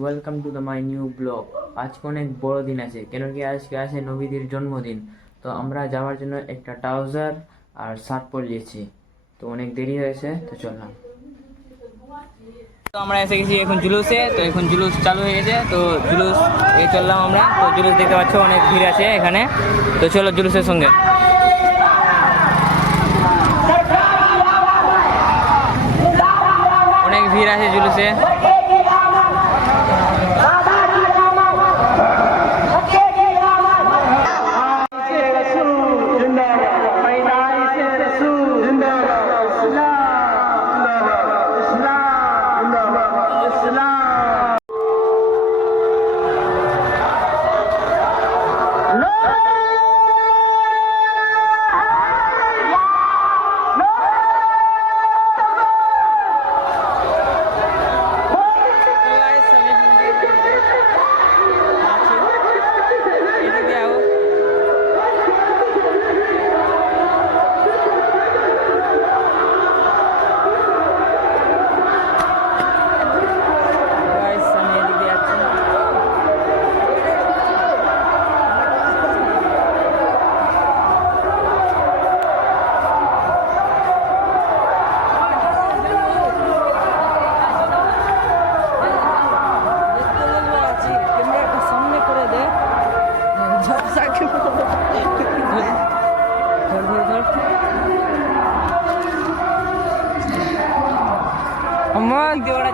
Welcome to the my new blog. আজকে অনেক বড় দিন আছে, কেন কি আজকে আছে নবীদের জন্মদিন। তো আমরা যাওয়ার জন্য একটা ট্রাউজার আর শার্ট পরিয়েছি, তো অনেক দেরি হয়েছে, তো চললাম। তো আমরা এসে গেছি এখন জুলুসে, তো এখন জুলুস চালু হয়ে গেছে, তো জুলুস চললাম আমরা। তো জুলুস দেখতে পাচ্ছ অনেক ভিড় আছে এখানে, তো চলো জুলুসের সঙ্গে। অনেক ভিড় আছে জুলুসে।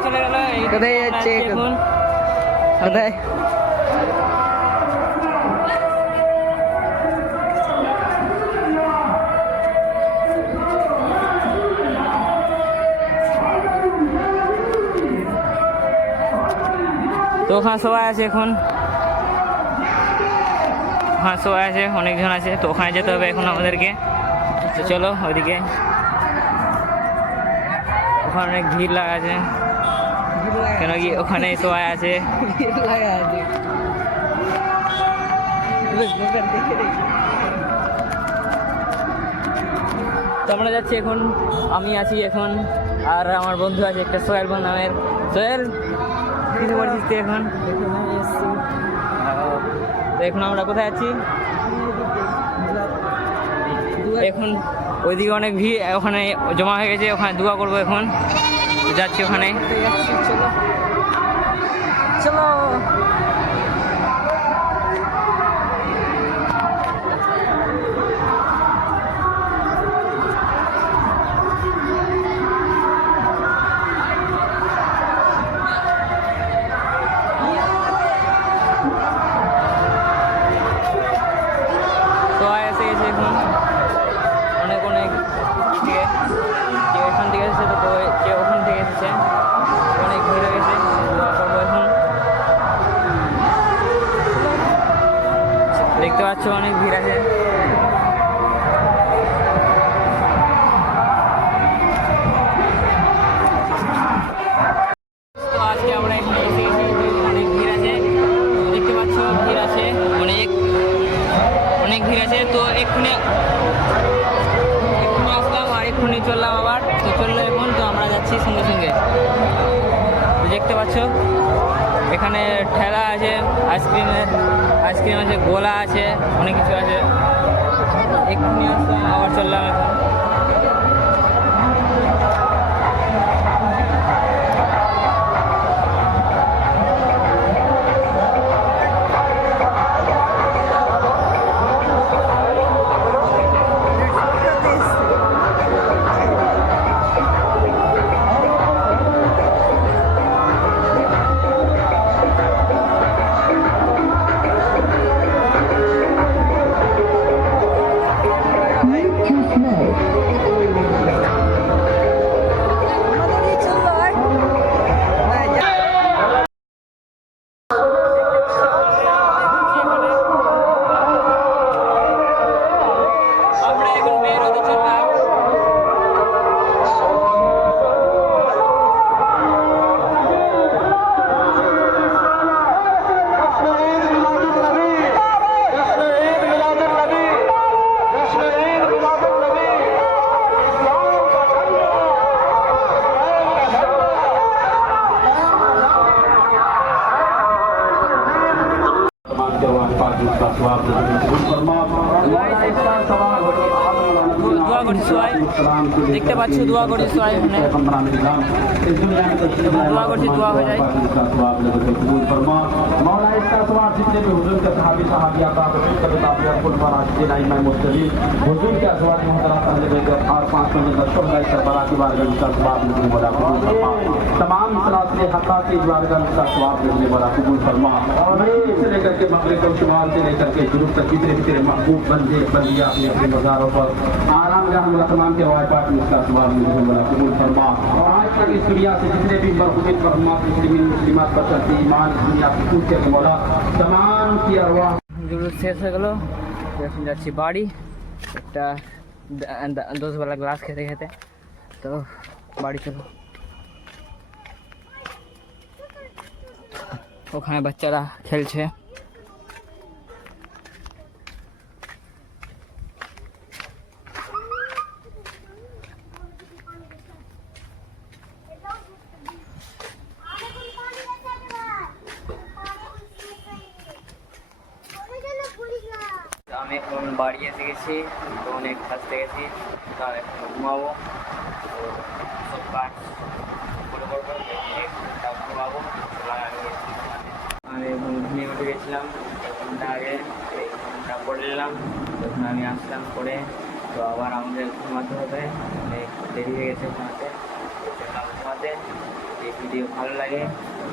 চলে গেল, কোথায় যাচ্ছে এখন? কোথায়? তো ওখানে সবাই আছে এখন, হ্যাঁ সবাই আছে, অনেকজন আছে, তো ওখানে যেতে হবে এখন আমাদেরকে। তো চলো ওইদিকে, ওখানে অনেক ভিড় লাগা আছে, কেন কি ওখানে সবাই আছে। তো আমরা যাচ্ছি এখন, আমি আছি এখন, আর আমার বন্ধু আছে একটা সোহেল বন্ধু নামের। সোহেল, কিনে পড়ছিস তুই এখন? তো এখন আমরা কোথায় আছি? এখন ওইদিকে অনেক ভিড় ওখানে জমা হয়ে গেছে, ওখানে দোয়া করবো এখন, যাচ্ছি ওখানে। চলো দেখতে পাচ্ছ অনেক ভিড় আছে। তো আজকে আমরা এখানে এসে গেছি, অনেক ভিড় আছে, দেখতে পাচ্ছ ভিড় আছে, অনেক অনেক ভিড় আছে। তো এক্ষুনি আসলাম আর এক্ষুনি চললাম আবার, তো চললো এখন, তো আমরা যাচ্ছি সঙ্গে সঙ্গে। দেখতে পাচ্ছ এখানে ঠেলা আছে, আইসক্রিম আছে, গোলা আছে, অনেক কিছু আছে। এক্ষুনি আসলাম আবার চললাম এখন। स्वाब कबूल फरमा। मौला इसका सवाल हो দোয়া করছি সবাই, দেখতে পাচ্ছ দোয়া করছি সবাই এখানে দোয়া করছি, দোয়া হয়ে যায়। मौला इसका सवाब जितने भी हुजूर के सहाबी सहाबिया का हुजूर के अज़वाज मुहतरम अहले बैत और 500 का शुहदा सरबराह की बारगाह का सवाब मिलने वाला कबूल फरमा। तमाम सलासिल हक़ा की बारगाह का सवाब मिलने वाला कबूल फरमा। और से लेकर के मगरिब और शुमाल से लेकर के जुनूब तक जितने भी तेरे महबूब बंदे बंदियां अपने अपने मज़ारों पर आरामगाह में तमाम के वाइपात में इसका सवाब मिलने वाला कबूल फरमा। आज तक इस दुनिया से जितने भी मरहूमिन मरहूमात मुस्लिमीन मुस्लिमात बचत ईमान दुनिया की पूछ के मौला तमाम की अरवाह জুলুস শেষ হয়ে গেলো, এখন যাচ্ছি বাড়ি একটা 10 বেলা গ্লাস খেতে খেতে। তো বাড়ি চলো, ওখানে বাচ্চারা খেলছে। আমি এখন বাড়ি এসে গেছি, তো অনেক কাজতে গেছি, আর এখন ঘুমাবো। তো সব কাজ করে করবো, ঘুমাবো। আমি এখন ঘুমিয়ে উঠে গেছিলাম এক ঘন্টা আগে, এই ঘন্টা পড়ে নিলাম, তখন আমি আসলাম করে। তো আবার আমাদের ঘুমাতে হবে, অনেক দেরি হয়ে গেছে ঘুমাতে, তো চললাম ঘুমাতে। এই ভিডিও ভালো লাগে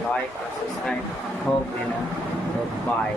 লাইক আর সাবস্ক্রাইব হোক না, তো বাই।